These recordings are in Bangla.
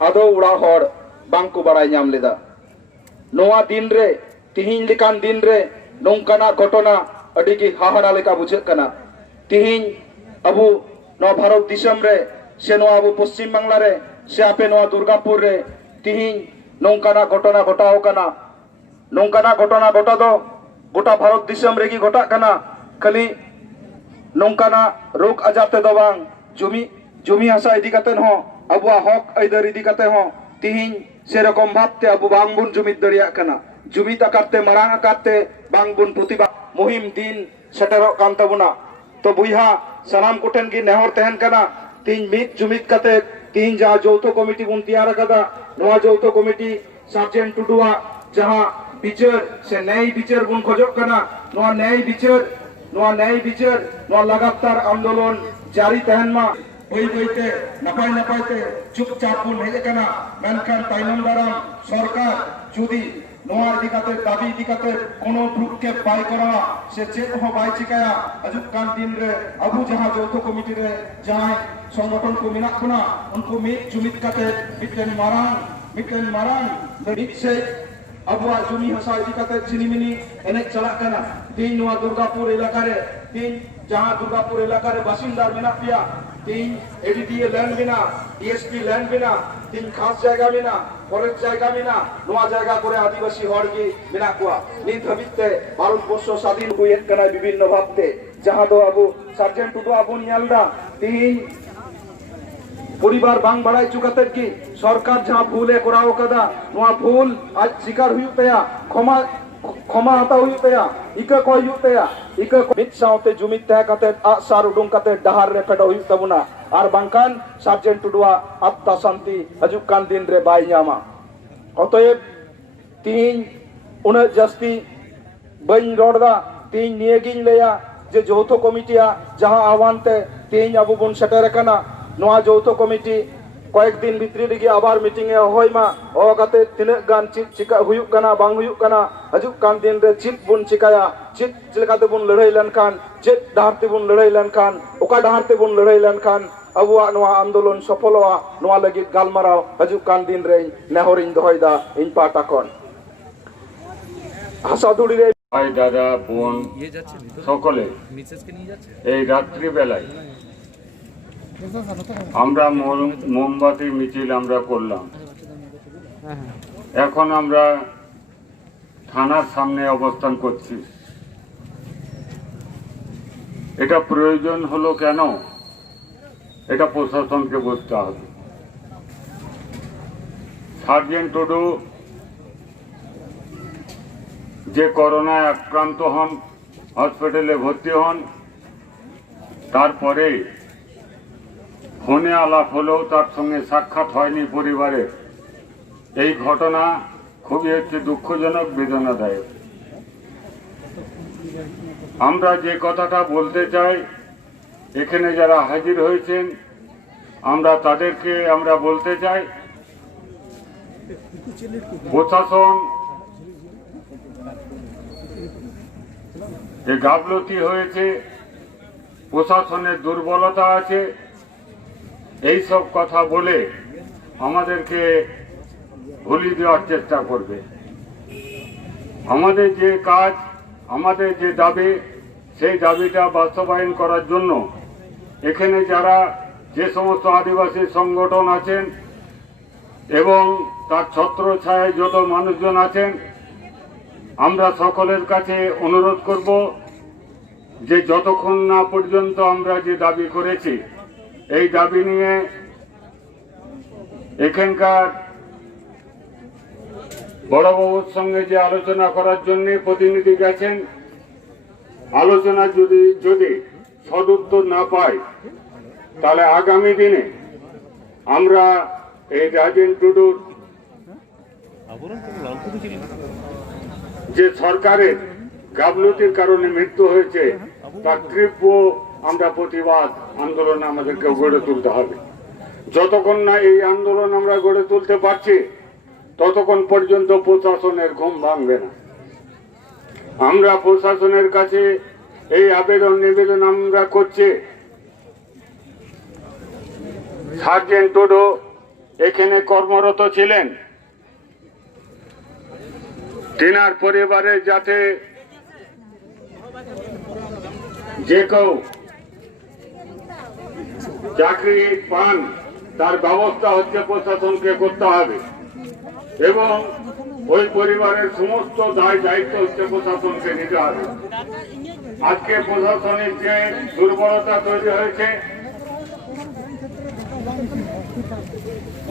आदो उड़ा हर बांको बाराय नाम लेदा नोआ दिन रे तिहिन लेकान दिन रे नोंकाना घटना अडी की हाहाड़ा लेका बुझे कना तिहिन अबु नो भारत दिसम रे से नो अबु पश्चिम बांग्ला रे से आपे नो दुर्गापुर रे तिहिन नोंकाना घटना घटाओ कना नोंकाना घटना घटा दो गोटा भारत दिसम रे की घटा कना खाली नोंकाना रोग आजार ते दो बांग जुमी हासा इदी कातेन हो अबुआ हक आइदार इदी काते हो तिहिन से रकम भाबते अबु बांग बुन जुमिद दरिया कना जुमिद आकाते मारांग आकाते बांग बुन प्रतिभा मुहिम दिन सेटेरो कान तबुना तो बुइहा सनाम कोठेन की नेहर तहन कना तिहिन मिद जुमिद काते तिहिन जहां जौथो कमिटी बुन तैयार कदा नोआ जौथो कमिटी सार्जेंट टुडुआ जहां बिचार से न्याय बिचार बुन खोजो कना नोआ न्याय बिचार नोआ लगातार आंदोलन जारी तहन मा बई बईते नपाय नपायते चुपचाप बुन हेजे कना मेनखान ताइनम दाराम सरकार जुदी नोआ इदी काते दाबी इदी काते कोनो भ्रुक्षेप बाय करा से चेक हो बाय चिकाया अजुक कान दिन रे अबु जहां जौथो कमिटी रे जहां संगठन को मिना खुना उनको मित जुमित काते मिटन मारांग मिट से अबुआ जुमी हसा इदी काते चिनिमिनी एने चला कना तीन नोआ दुर्गापुर इलाका रे तीन जहां दुर्गापुर इलाका रे बासिंदार मेना पिया तीन एडीडीए लैंड बिना डीएसपी लैंड बिना तीन खास जायगा बिना फरेस्ट जायगा बिना नोआ जायगा करे आदिवासी हर की बिना कुआ नित हबिते भारत वर्ष स्वाधीन हुए कना विभिन्न भाबते जहां दो अबु सार्जेंट टुडु अबु नियालदा तीन परिवार बांग बाड़ाई चुकाते की सरकार जहां भूले कराओ कदा नोआ भूल आज शिकार हुई तया क्षमा हता हुई तया इका को हुई तया इका मित साउते जुमित तय काते आसार उडुंग काते डहार रे फेडो हुई तबुना आर बांकान सार्जेंट टुडुआ आत्ता शांति हजुक कान दिन रे बाय ᱧᱟᱢᱟ অতএব তিন উনা জাস্তি বইন রড়দা তিন নিয়ে গিন লেয়া যে যৌথ কমিটিয়া যাহা আহ্বানতে তিন আবু বন সেটারে কানা নোয়া যৌথ কমিটি কয়েকদিন ভিতরে দিকে আবার মিটিং এ হয় মা ও কাতে তিনে গান চিকা হুয়ুক কানা বাং হুয়ুক কানা हजुक कान दिन रे चित बुन चिकाया चित चिलकाते बुन लड़ाई लेनखान चित डाहरते बुन लड़ाई लेनखान ओका डाहरते बुन लड़ाई लेनखान अबुआ नोआ आंदोलन सफलवा नोआ लगी गालमाराव हजुक कान दिन रे नेहरिन दहयदा इन पाटा कोन हासादुड़ी रे भाई दादा बोन सकले এই রাত্রি বেলায় আমরা মোমবাতি মিছিল আমরা করলাম এখন আমরা থানার সামনে অবস্থান করছি এটা প্রয়োজন হলো কেন এটা প্রশাসনকে বুঝতে হবে সার্জেন্ট টুডু যে করোনায় আক্রান্ত হন হসপিটালে ভর্তি হন তারপরে ফোনে আলাপ হলেও তার সঙ্গে সাক্ষাৎ হয়নি পরিবারের এই ঘটনা খুবই দুঃখজনক বেদনাদায়ক আমরা যে কথাটা বলতে চাই এখানে যারা হাজির হয়েছেন আমরা তাদেরকে আমরা বলতে চাই প্রশাসন যে গাফলতি হয়েছে প্রশাসনের দুর্বলতা আছে এই সব কথা বলে আমাদেরকে ভুলিয়ে দেওয়ার চেষ্টা করবে আমাদের যে কাজ আমাদের যে দাবি সেই দাবিটা বাস্তবায়ন করার জন্য এখানে যারা যে সমস্ত আদিবাসী সংগঠন আছেন এবং তার ছত্রছায়ায় যত মানুষজন আছেন আমরা সকলের কাছে অনুরোধ করব যে যতক্ষণ না পর্যন্ত আমরা যে দাবি করেছি এই দাবি নিয়ে এখানকার বড়বাবুর সঙ্গে যে আলোচনা করার জন্য প্রতিনিধি গেছেন আলোচনা যদি সদুত্তর না পায় তাহলে আগামী দিনে আমরা এই রাজেন টুডুর যে সরকারের গাফলতির কারণে মৃত্যু হয়েছে তার তীব্র আমরা প্রতিবাদ আন্দোলন আমাদেরকে গড়ে তুলতে হবে যতক্ষণ না এই আন্দোলন আমরা গড়ে তুলতে পারছি ততক্ষণ পর্যন্ত প্রশাসনের ঘুম ভাঙবে না আমরা প্রশাসনের কাছে এই নিবেদন আমরা করছি সার্জেন্ট টুডু এখানে কর্মরত ছিলেন, তিনার পরিবারে যাতে যে কেউ চাকরি পান তার ব্যবস্থা হচ্ছে প্রশাসনকে করতে হবে এবং ওই পরিবারের সমস্ত দায় দায়িত্ব হচ্ছে প্রশাসনকে নিতে হবে। আজকে প্রশাসনিক যে দুর্বলতা তৈরি হয়েছে,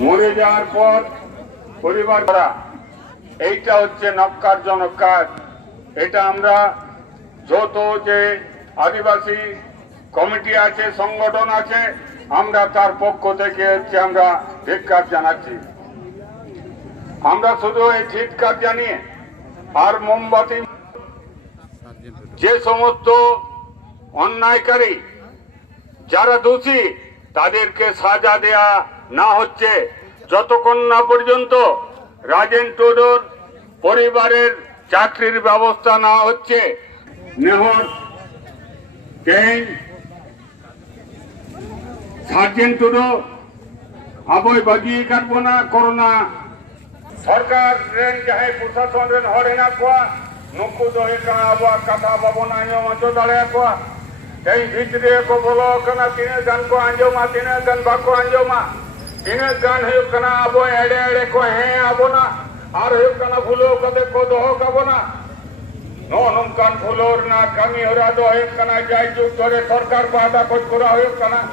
মরে যাওয়ার পর পরিবার করা, এইটা হচ্ছে নক্কারজনক কাজ। এটা আমরা যত যে আদিবাসী কমিটি আছে, সংগঠন আছে, আমরা তার পক্ষ থেকে হচ্ছে আমরা ধিক্কার জানাচ্ছি। আমরা শুধু এই ধিক্কার জানিয়ে আর মোমবাতি, যে সমস্ত অন্যায়কারী যারা দোষী তাদেরকে সাজা দেয়া না হচ্ছে, যতক্ষণ না পর্যন্ত রাজেন টুডুর পরিবারের চাকরির ব্যবস্থা না হচ্ছে, নেহর কেন সার্জেন্ট টুডু আবই বাগিয়ে কাটবো না করোনা সরকার রেন যাহে প্রশাসন রেন হরে না কোয়া নুকু দহে কানা আবহাওয়া কথা বাবনা আঁজো দাঁড়ে কোয়া এই ভিতরে को বলো কানা তিনে গান को আঁজোমা তিনে গান বাকো আঁজোমা তিনে গান হুᱭᱩᱜ ᱠᱟᱱᱟ ᱟᱵᱚ ᱮᱲᱮ ᱮᱲᱮ ᱠᱚ ᱦᱮᱸ ᱟᱵᱚᱱᱟ ᱟᱨ ᱦᱩᱭᱩᱜ ᱠᱟᱱᱟ ᱵᱷᱩᱞᱟᱹᱣ ᱠᱟᱛᱮ ᱠᱚ ᱫᱚᱦᱚ ᱠᱟᱵᱚᱱᱟ। ᱱᱚᱜᱼᱚ ᱱᱚᱝᱠᱟᱱ ᱵᱷᱩᱞᱟᱹᱣ ᱨᱮᱱᱟᱜ ᱠᱟᱹᱢᱤ ᱦᱚᱨᱟ ᱫᱚ ᱦᱩᱭᱩᱜ ᱠᱟᱱᱟ ᱡᱟᱭᱡᱩᱜᱽ ᱫᱷᱚᱨᱮ ᱥᱚᱨᱠᱟর ᱯᱟᱦᱴᱟ ᱠᱷᱚᱱ ᱠᱚᱨᱟᱣ ᱦᱩᱭᱩᱜ ᱠᱟᱱᱟ।